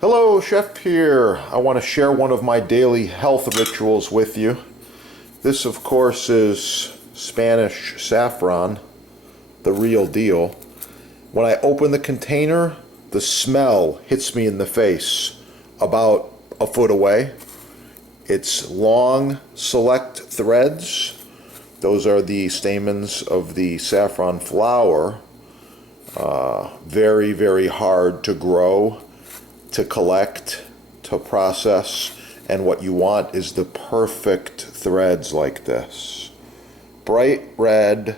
Hello, Chef here. I want to share one of my daily health rituals with you. This, of course, is Spanish saffron, the real deal. When I open the container, the smell hits me in the face about a foot away. It's long, select threads. Those are the stamens of the saffron flower. Very, very hard to grow, to collect, to process, and what you want is the perfect threads like this. Bright red,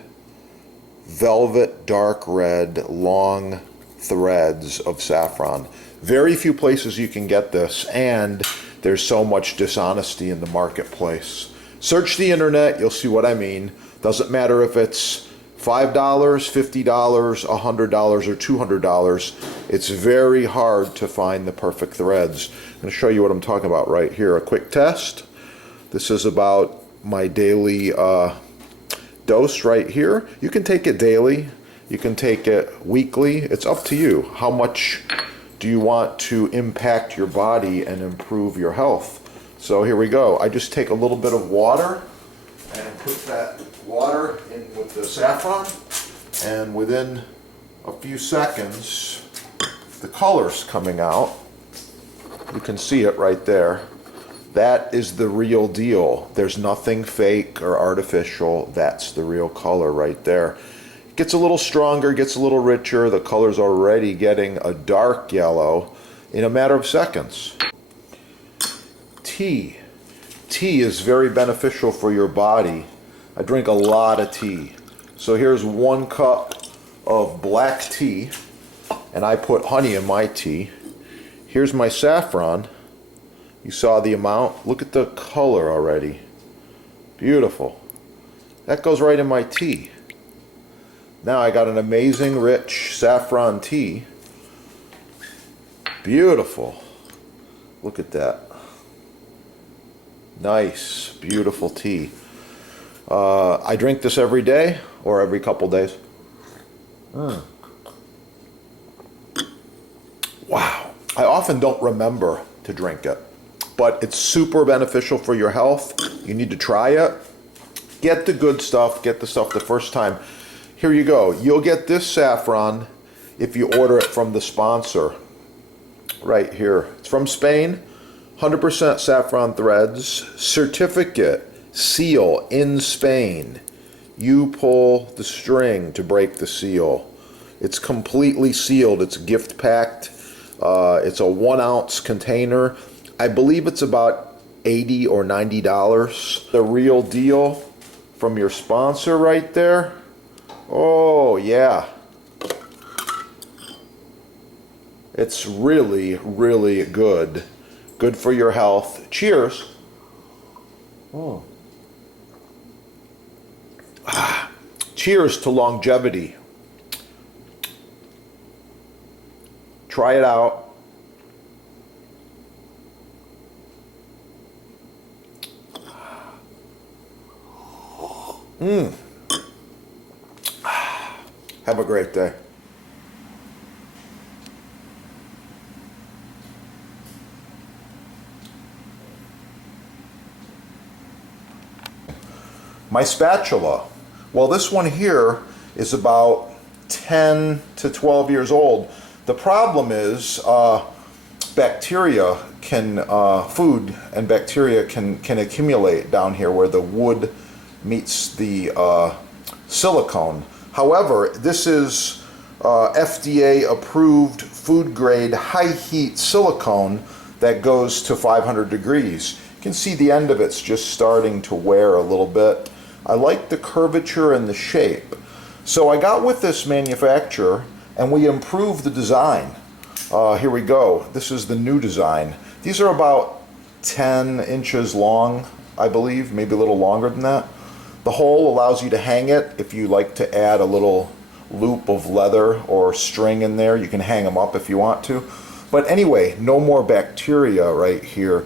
velvet dark red, long threads of saffron. Very few places you can get this, and there's so much dishonesty in the marketplace. Search the internet, you'll see what I mean. Doesn't matter if it's $5, $50, $100, or $200. It's very hard to find the perfect threads. I'm going to show you what I'm talking about right here. A quick test. This is about my daily dose right here. You can take it daily. You can take it weekly. It's up to you. How much do you want to impact your body and improve your health? So here we go. I just take a little bit of water and put that water in with the saffron, and within a few seconds the color's coming out. You can see it right there. That is the real deal. There's nothing fake or artificial. That's the real color right there. It gets a little stronger, gets a little richer. The color's already getting a dark yellow in a matter of seconds. Tea. Tea is very beneficial for your body. I drink a lot of tea. So here's 1 cup of black tea, and I put honey in my tea. Here's my saffron. You saw the amount. Look at the color already. Beautiful. That goes right in my tea. Now I got an amazing rich saffron tea. Beautiful. Look at that. Nice, beautiful tea. I drink this every day or every couple days. Wow. I often don't remember to drink it, but it's super beneficial for your health. You need to try it. Get the good stuff. Get the stuff the first time. Here you go. You'll get this saffron if you order it from the sponsor right here. It's from Spain. 100% saffron threads. Certificate. Seal in Spain. You pull the string to break the seal. It's completely sealed. It's gift packed. It's a 1 ounce container. I believe it's about $80 or $90. The real deal from your sponsor right there. Oh yeah. It's really, really good. Good for your health. Cheers. Cheers to longevity. Try it out. Have a great day. My spatula. Well, this one here is about 10 to 12 years old. The problem is bacteria can, food and bacteria can accumulate down here where the wood meets the silicone. However, this is FDA approved food grade high heat silicone that goes to 500 degrees. You can see the end of it's just starting to wear a little bit. I like the curvature and the shape. So I got with this manufacturer and we improved the design. Here we go. This is the new design. These are about 10 inches long, I believe, maybe a little longer than that. The hole allows you to hang it. If you like to add a little loop of leather or string in there, you can hang them up if you want to. But anyway, no more bacteria right here.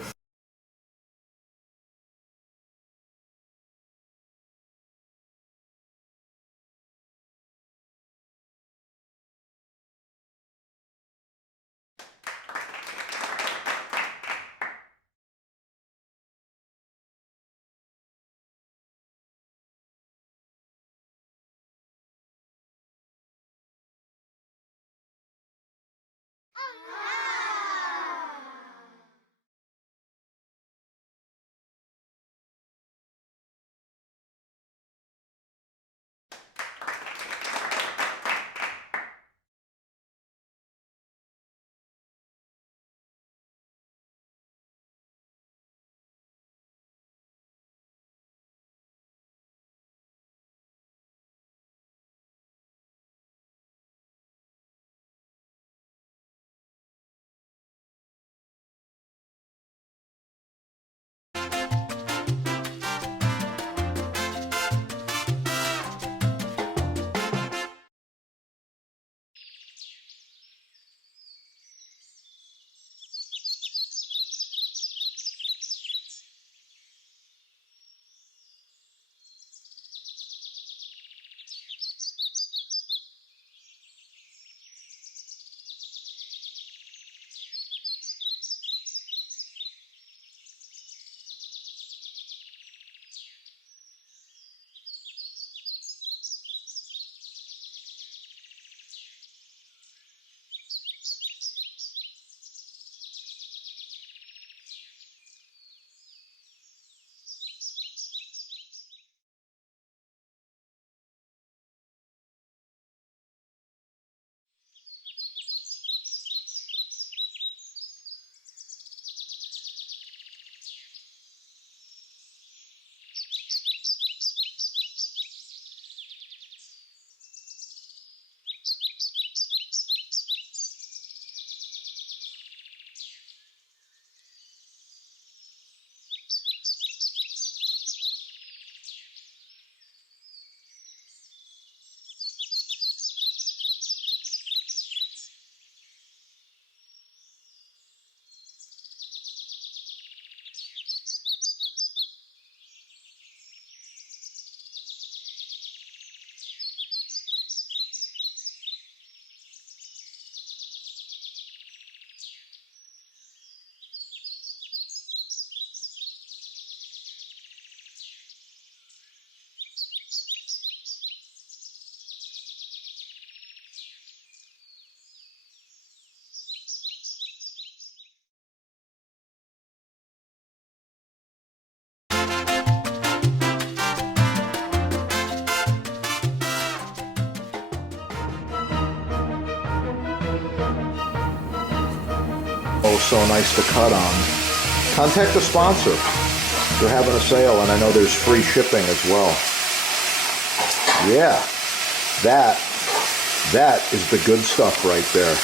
so nice to cut on. Contact the sponsor. They're having a sale, and I know there's free shipping as well. Yeah, that is the good stuff right there.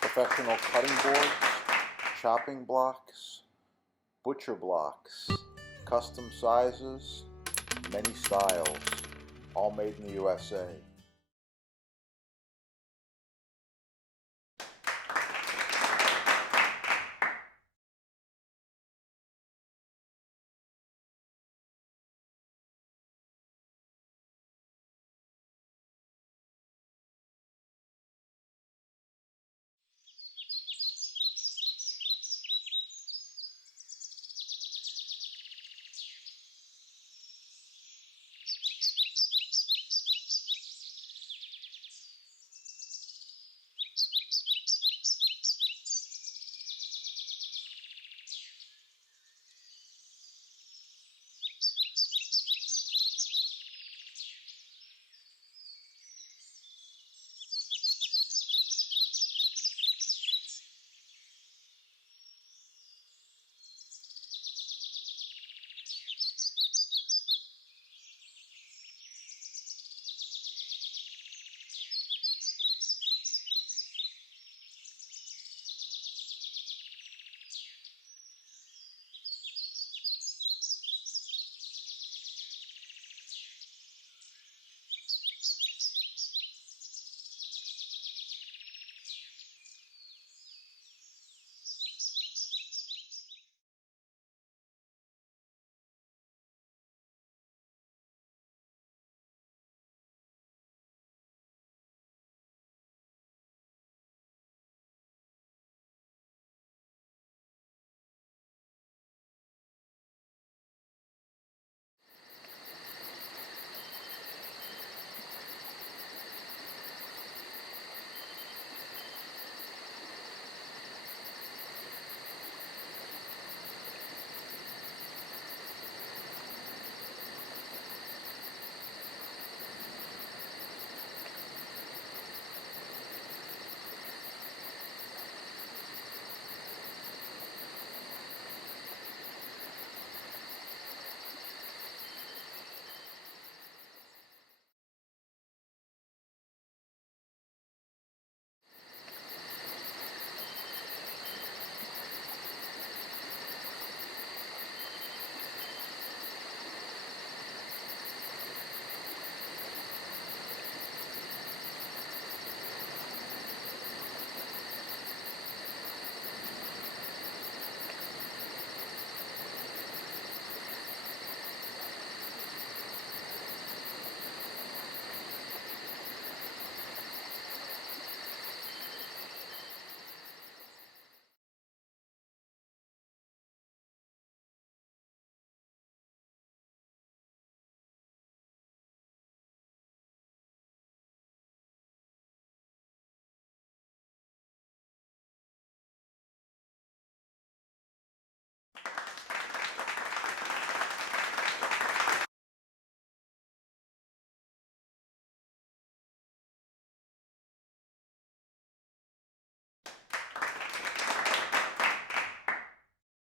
Professional cutting boards, chopping blocks, butcher blocks, custom sizes, many styles, all made in the USA.